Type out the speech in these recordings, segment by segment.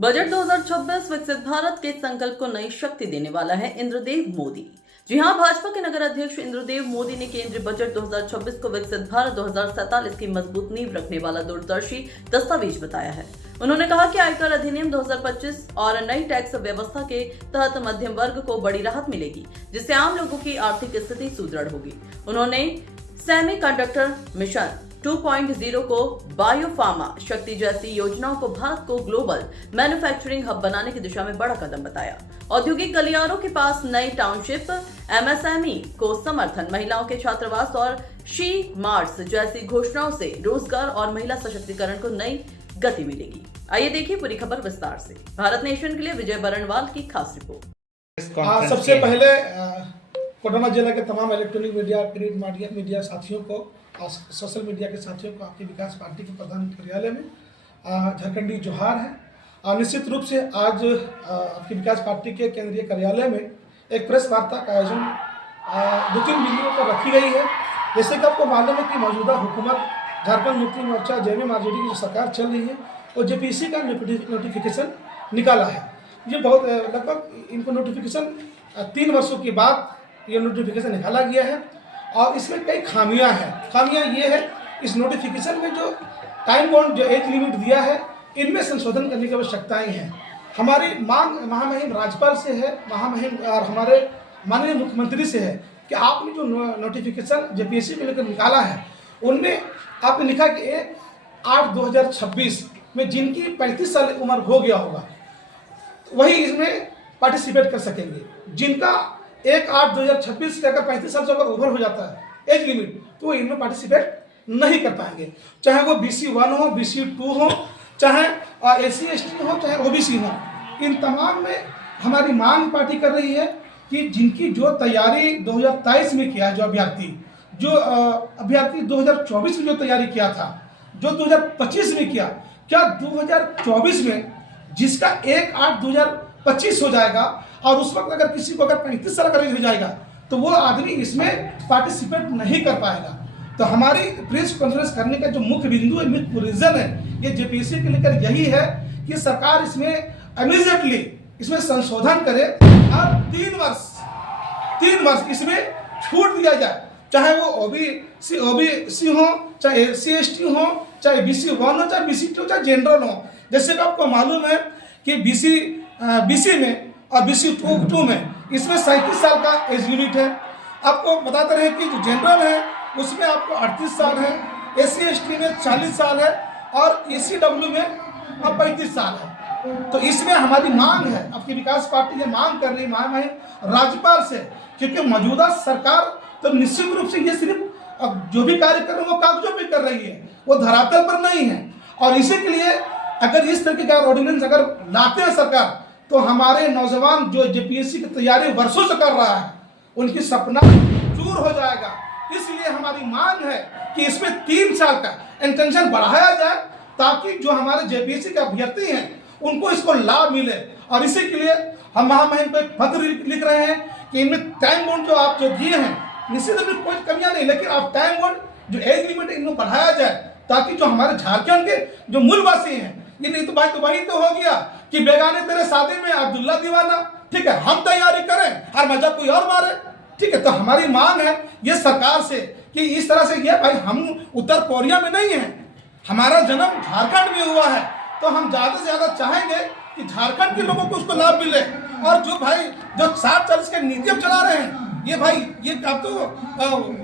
Budget 2026 विकसित भारत के संकल्प को नई शक्ति देने वाला है। इंद्रदेव मोदी। जी हां, भाजपा के नगर अध्यक्ष इंद्रदेव मोदी ने केंद्रीय बजट 2026 को विकसित भारत 2047 की मजबूत नींव रखने वाला दूरदर्शी दस्तावेज बताया है। उन्होंने कहा कि आयकर अधिनियम 2025 और नई टैक्स व्यवस्था के तहत मध्यम वर्ग को बड़ी राहत मिलेगी, जिससे आम लोगों की आर्थिक स्थिति सुदृढ़ होगी। उन्होंने सेमीकंडक्टर मिशन 2.0 को, बायोफार्मा शक्ति जैसी योजनाओं को भारत को ग्लोबल मैन्युफैक्चरिंग हब बनाने की दिशा में बड़ा कदम बताया। औद्योगिक गलियारों के पास नई टाउनशिप, एमएसएमई को समर्थन, महिलाओं के छात्रावास और शी मार्ट्स जैसी घोषणाओं से रोजगार और महिला सशक्तिकरण को नई गति मिलेगी। आइए देखिए पूरी खबर विस्तार से। भारत नेशन के लिए विजय बरनवाल की खास रिपोर्ट। सबसे पहले कोडरमा जिला के तमाम इलेक्ट्रॉनिक मीडिया, प्रिंट मीडिया साथियों को, सोशल मीडिया के साथियों को आपकी विकास पार्टी के प्रधान कार्यालय में झारखंडी जोहार है। निश्चित रूप से आज आपकी विकास पार्टी के केंद्रीय कार्यालय में एक प्रेस वार्ता का आयोजन 2-3 बिंदुओं पर रखी गई है। जैसे कि आपको मालूम है कि मौजूदा हुकूमत झारखंड मुक्ति मोर्चा जेएमएम-आरजेडी की जो सरकार चल रही है, वो जेपीएससी का नोटिफिकेशन निकाला है। ये बहुत लगभग इनको नोटिफिकेशन 3 वर्षों के बाद ये नोटिफिकेशन निकाला गया है और इसमें कई खामियां हैं। खामियां ये है, इस नोटिफिकेशन में जो टाइम बाउंड जो एज लिमिट दिया है, इनमें संशोधन करने की आवश्यकताएं हैं। हमारी मांग महामहिम राज्यपाल से है, महामहिम और हमारे माननीय मुख्यमंत्री से है कि आपने जो नोटिफिकेशन जेपीएससी को लेकर निकाला है, उनमें आपने लिखा कि 1/8/2026 में जिनकी 35 साल की उम्र हो गया होगा वही इसमें पार्टिसिपेट कर सकेंगे। जिनका 1/8/2026 से अगर 35 साल से अगर ओवर हो जाता है एज लिमिट, तो वो इनमें पार्टिसिपेट नहीं कर पाएंगे। चाहे वो BC1 हो, BC2 हो, चाहे SC/ST हो, चाहे OBC हो। इन तमाम में हमारी मांग पार्टी कर रही है कि जिनकी जो तैयारी 2023 में किया है, जो अभ्यर्थी 2024 में जो तैयारी किया था, जो 2025 में किया, क्या 2024 में जिसका 1/8/2025 हो जाएगा और उस वक्त अगर किसी को अगर 35 साल का एज हो जाएगा तो वो आदमी इसमें पार्टिसिपेट नहीं कर पाएगा। तो हमारी प्रेस कॉन्फ्रेंस करने का जो मुख्य बिंदु है, मुख्य रीजन है, ये जेपीएससी के लेकर यही है कि सरकार इसमें इमीडिएटली इसमें संशोधन करे और 3 वर्ष इसमें छूट दिया जाए। चाहे वो ओबीसी हो, चाहे SC/ST हो, चाहे BC1 हो, चाहे BC2 हो, चाहे जनरल हो। जैसे कि आपको मालूम है कि BC में और BC2 में इसमें 37 साल का एज लिमिट है। आपको बताते रहे कि जो जनरल है उसमें आपको 38 साल है, SC/ST में 40 साल है और ECW में 35 साल है। तो इसमें हमारी मांग है, आपकी विकास पार्टी ये मांग कर रही है महामहिम राज्यपाल से, क्योंकि मौजूदा सरकार तो निश्चित रूप से ये सिर्फ अब जो भी कार्य कर रहे हैं वो कागजों पे कर रही है, वो धरातल पर नहीं है। और इसी के लिए अगर इस तरीके का ऑर्डिनेंस अगर लाते हैं सरकार, तो हमारे नौजवान जो जेपीएससी की तैयारी वर्षों से कर रहा है, उनकी सपना चूर हो जाएगा। इसलिए हमारी मांग है कि इसमें 3 साल का इंटेंशन बढ़ाया जाए, ताकि जो हमारे जेपीएससी के अभ्यर्थी हैं उनको इसको लाभ मिले। और इसी के लिए हम महामहिम को एक पत्र लिख रहे हैं कि इनमें टाइम बाउंड जो आप जो दिए हैं, निश्चित रूप से कोई कमियां नहीं, लेकिन आप टाइम बाउंड जो एज लिमिट इनको बढ़ाया जाए, ताकि जो हमारे झारखंड के जो मूलवासी हैं, ये नहीं तो भाई तो वही तो हो गया कि बेगाने तेरे शादी में अब्दुल्ला दीवाना, ठीक है, हम तैयारी करें और मजा कोई और मारे, ठीक है। तो हमारी मांग है ये सरकार से कि इस तरह से ये भाई हम उत्तर कोरिया में नहीं है, हमारा जन्म झारखंड में हुआ है, तो हम ज्यादा से ज्यादा चाहेंगे कि झारखंड के लोगों को उसको लाभ मिले। और जो भाई जो 60-40 के नीति अब चला रहे हैं, ये भाई ये अब तो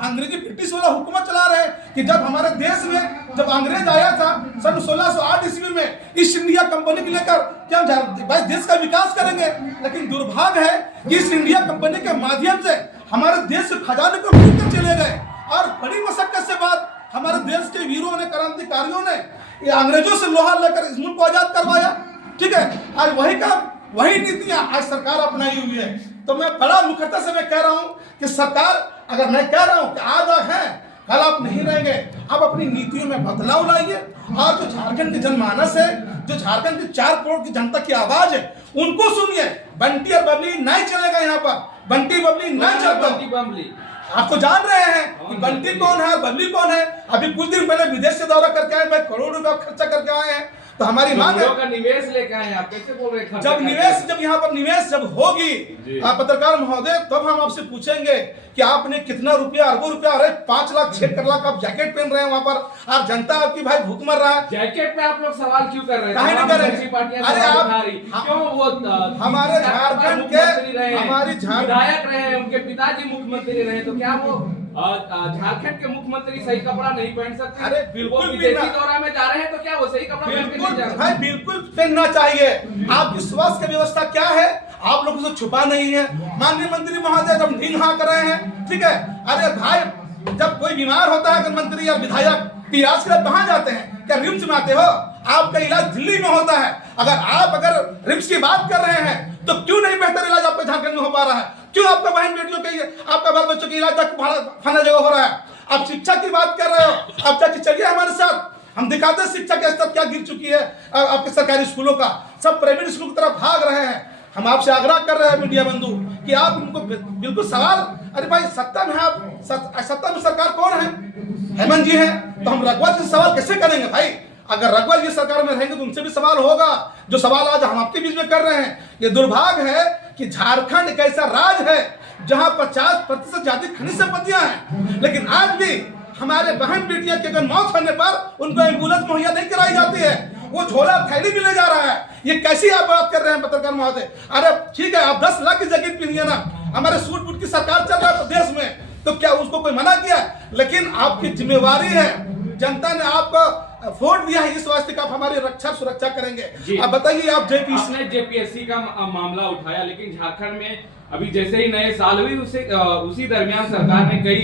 अंग्रेजी ब्रिटिश वाला हुकूमत चला रहे हैं कि जब हमारे देश में जब अंग्रेज आया था सन 1608 ईस्वी में ईस्ट इंडिया कंपनी को लेकर कि हम भाई देश का विकास करेंगे, लेकिन दुर्भाग्य है कि ईस्ट इंडिया कंपनी के माध्यम से हमारे देश के खजाने को लूट कर चले गए और बड़ी मशक्कत से बाद हमारे देश के वीरों ने, क्रांतिकारियों ने ये अंग्रेजों से लोहा लेकर इस मुल्क को आजाद करवाया, ठीक है। आज वही नीतियां आज सरकार अपनाई हुई है। तो मैं बड़ा मुखरता से मैं कह रहा हूं कि सरकार, अगर मैं कह रहा हूं कि आज आप हैं, कल आप नहीं रहेंगे, आप अपनी नीतियों में बदलाव लाइए और जो झारखंड की जनमानस है, जो झारखंड की 4 करोड़ की जनता की आवाज है, उनको सुनिए। बंटी और बबली नहीं चलेगा यहाँ पर, बंटी बबली नहीं चलता। आप तो जान रहे हैं कि बंटी कौन है और बबली कौन है। अभी कुछ दिन पहले विदेश से दौरा करके आए, भाई करोड़ रुपया खर्चा करके आए हैं। तो हमारी मांग है का निवेश लेकर आए आप कैसे बोल रहे हैं? जब यहाँ पर निवेश जब होगी पत्रकार महोदय तब हम आपसे पूछेंगे कि आपने कितना रुपया, अरबों रुपया, अरे 5 लाख 6 लाख आप जैकेट पहन रहे हैं वहां पर, आप जनता आपकी भाई भूख मर रहा है। जैकेट पे आप लोग सवाल क्यों कर रहे हैं? नहीं करेंगे। अरे आप क्यों वो हमारे झारखंड के विधायक रहे, उनके पिताजी मुख्यमंत्री रहे, तो क्या वो झारखंड के मुख्यमंत्री सही कपड़ा नहीं पहन सकते? अरे बिल्कुल भी विदेशी दौरा में जा रहे हैं तो क्या वो सही कपड़ा पहन के नहीं जा रहे? भाई बिल्कुल पहनना चाहिए। आपकी स्वास्थ्य की व्यवस्था क्या है, आप लोगों से छुपा नहीं है। माननीय मंत्री महोदय जब ढींग हाँ कर रहे हैं, ठीक है, अरे भाई जब कोई बीमार होता है अगर मंत्री या विधायक तो इलाज के लिए कहाँ जाते हैं? क्या रिम्स में आते हो? आपका इलाज दिल्ली में होता है। अगर रिम्स की बात कर रहे हैं तो क्यों नहीं बेहतर इलाज आपके झारखंड में हो पा रहा है? क्यों आपका बहन बेटियों के, आपका बाल बच्चों के इलाज फला जगह हो रहा है? आप शिक्षा की बात कर रहे हो, आप जाके चलिए हमारे साथ, हम दिखाते हैं शिक्षा के स्तर क्या गिर चुकी है आपके सरकारी स्कूलों का। सब प्राइवेट स्कूल की तरफ भाग रहे हैं। हम आपसे आग्रह कर रहे हैं मीडिया बंधु कि आप उनको बिल्कुल सवाल, अरे भाई सत्ता में आप, सत्ता में सरकार कौन है? हेमंत जी हैं, तो हम रघुवर जी से सवाल कैसे करेंगे भाई? अगर रघुवर जी सरकार में रहेंगे तो उनसे भी सवाल होगा जो सवाल आज हम आपके बीच में कर रहे हैं। ये दुर्भाग्य है कि झारखंड एक ऐसा राज्य है जहां 50% ज्यादा खनिज संपत्तियां हैं, लेकिन आज भी हमारे बहन बेटियां की अगर मौत होने पर उनको एम्बुलेंस मुहैया नहीं कराई जाती है, वो झोला थैली भी ले जा रहा है। ये कैसी आप बात कर रहे हैं पत्रकार महोदय? अरे ठीक है, आप 10 लाख की जैकेट पहनिए ना, हमारे सूट बूट की सरकार चल रहा है प्रदेश में, तो क्या उसको कोई मना किया? लेकिन आपकी जिम्मेवारी है, जनता ने आपको वोट दिया है, इस वास्ते का आप हमारी रक्षा सुरक्षा करेंगे। अब बताइए, आप जेपीएससी का मामला उठाया, लेकिन झारखंड में अभी जैसे ही नए साल हुई उसी दरमियान सरकार ने कई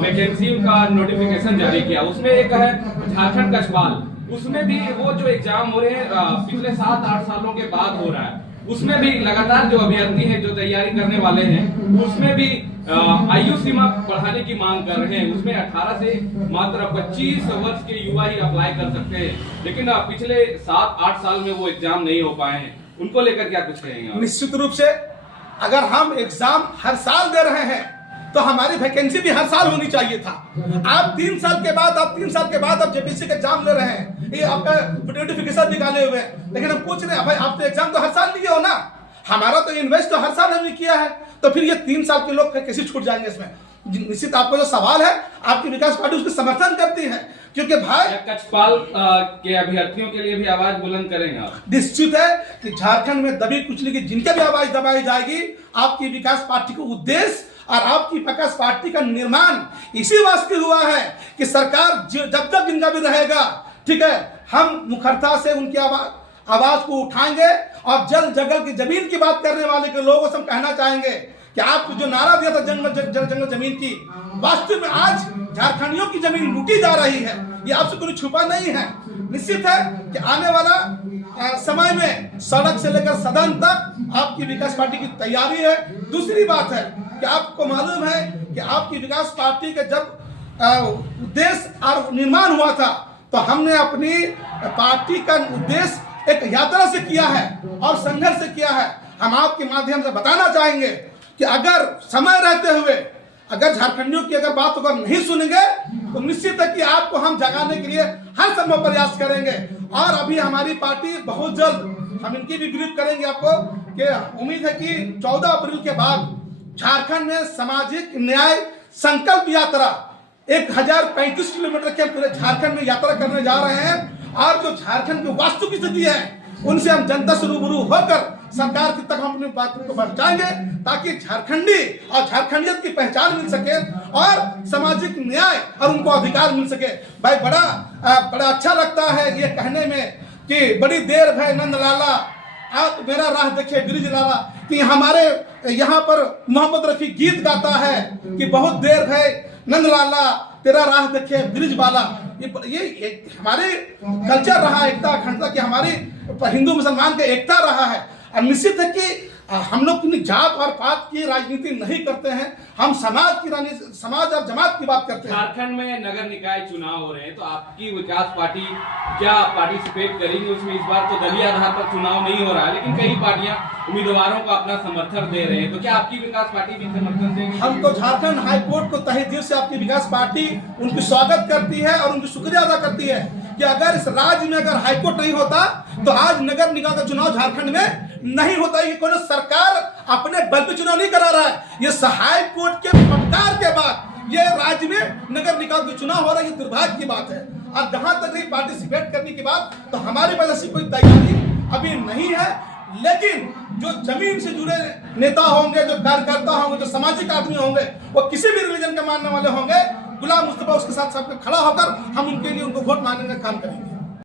वैकेंसी का नोटिफिकेशन जारी किया। उसमें एक है झारखंड कछवाल, उसमें भी वो जो एग्जाम हो रहे हैं पिछले 7-8 सालों के बाद हो रहा है, उसमें भी लगातार जो अभ्यर्थी हैं जो तैयारी करने वाले हैं उसमें भी आयु सीमा बढ़ाने की मांग कर रहे हैं। उसमें 18 से मात्र 25 वर्ष के युवा ही अप्लाई कर सकते हैं, लेकिन पिछले 7-8 साल में वो एग्जाम नहीं हो पाए हैं। उनको लेकर क्या कुछ कहेंगे? निश्चित रूप से अगर हम एग्जाम हर साल दे रहे हैं तो हमारी वैकेंसी भी हर साल होनी चाहिए था। आप 3 साल के बाद आप जेपीएससी का एग्जाम ले रहे हैं, ये आपका नोटिफिकेशन निकाले हुए हैं, लेकिन हम पूछ रहे हैं भाई आप तो एग्जाम तो हर साल लिए हो ना, हमारा तो इन्वेस्ट तो हर साल हमने किया है, तो फिर ये 3 साल के लोग कैसे छूट जाएंगे इसमें? निश्चित आपको जो सवाल है, आपकी विकास पार्टी उसका समर्थन करती है, क्योंकि भाई कछवाल के अभ्यर्थियों के लिए भी आवाज बुलंद करेंगे आप? निश्चित है कि झारखंड में दबी कुचली की जिनके भी आवाज दबाई जाएगी, आपकी विकास पार्टी का उद्देश्य और आपकी विकास पार्टी का निर्माण इसी वास्ते हुआ है कि सरकार जब तक इनका भी रहेगा, ठीक है, हम मुखरता से उनकी आवाज को उठाएंगे। और जल जंगल की जमीन की बात करने वाले के लोगों से हम कहना चाहेंगे कि आपको जो नारा दिया था जंगल जमीन की, वास्तव में आज झारखंडियों की जमीन लूटी जा रही है, ये आपसे कोई छुपा नहीं है। निश्चित है कि आने वाला समय में सड़क से लेकर सदन तक आपकी विकास पार्टी की तैयारी है। दूसरी बात है कि आपको मालूम है कि आपकी विकास पार्टी का जब उद्देश्य और निर्माण हुआ था तो हमने अपनी पार्टी का उद्देश्य एक यात्रा से किया है और संघर्ष से किया है। हम आपके माध्यम से बताना चाहेंगे कि अगर समय रहते हुए अगर झारखंडियों की अगर बात अगर नहीं सुनेंगे तो निश्चित है कि आपको हम जगाने के लिए हर संभव प्रयास करेंगे। और अभी हमारी पार्टी बहुत जल्द हम इनकी भी ब्रीफ करेंगे आपको कि उम्मीद है कि 14 अप्रैल के बाद झारखंड में सामाजिक न्याय संकल्प यात्रा 1035 किलोमीटर के पूरे झारखंड में यात्रा करने जा रहे हैं। और जो झारखंड की वास्तु की स्थिति है उनसे हम जनता से रूबरू होकर सरकार तक हम अपनी बात को पहुंचाएंगे, ताकि झारखंडी और झारखंडियत की पहचान मिल सके और सामाजिक न्याय और उनको अधिकार मिल सके। भाई बड़ा अच्छा लगता है ये कहने में कि बड़ी देर भय नंद लाला आप मेरा राह देखिए ब्रिज लाला, कि हमारे यहाँ पर मोहम्मद रफी गीत गाता है कि बहुत देर भय नंद लाला तेरा राह देखे ब्रिज वाला। ये हमारे कल्चर रहा, एकता अखंडता की हमारी हिंदू मुसलमान का एकता रहा है। और निश्चित है कि हम लोग अपनी जात और पात की राजनीति नहीं करते हैं, हम समाज और जमात की बात करते हैं। झारखंड में नगर निकाय चुनाव हो रहे हैं, तो आपकी विकास पार्टी क्या पार्टिसिपेट करेंगे उसमें? इस बार तो दलीय आधार पर चुनाव नहीं हो रहा है, लेकिन कई पार्टियां उम्मीदवारों को अपना समर्थन दे रहे हैं, तो क्या आपकी विकास पार्टी भी समर्थन देगी? हम तो झारखंड हाईकोर्ट को तहे दिल से आपकी विकास पार्टी उनकी स्वागत करती है और उनकी शुक्रिया अदा करती है कि अगर इस राज्य में अगर हाईकोर्ट नहीं होता तो आज नगर निगम का चुनाव झारखंड में नहीं होता। ये कोई सरकार अपने बल पे चुनाव नहीं करा रहा है। ये हाई कोर्ट के फटकार के बाद ये राज्य में नगर निगम के चुनाव हो रहा है, ये दुर्भाग्य की बात है। और जहां तक रही पार्टिसिपेट करने की बात, तो हमारे पास ऐसी कोई तैयारी अभी नहीं है। लेकिन जो जमीन से जुड़े नेता होंगे, जो कार्यकर्ता होंगे, जो सामाजिक आदमी होंगे, वो किसी भी रिलीजन के मानने वाले होंगे, गुलाम मुस्तफा उसके साथ सबके खड़ा होकर हम उनके लिए उनको वोट मांगने का काम करेंगे।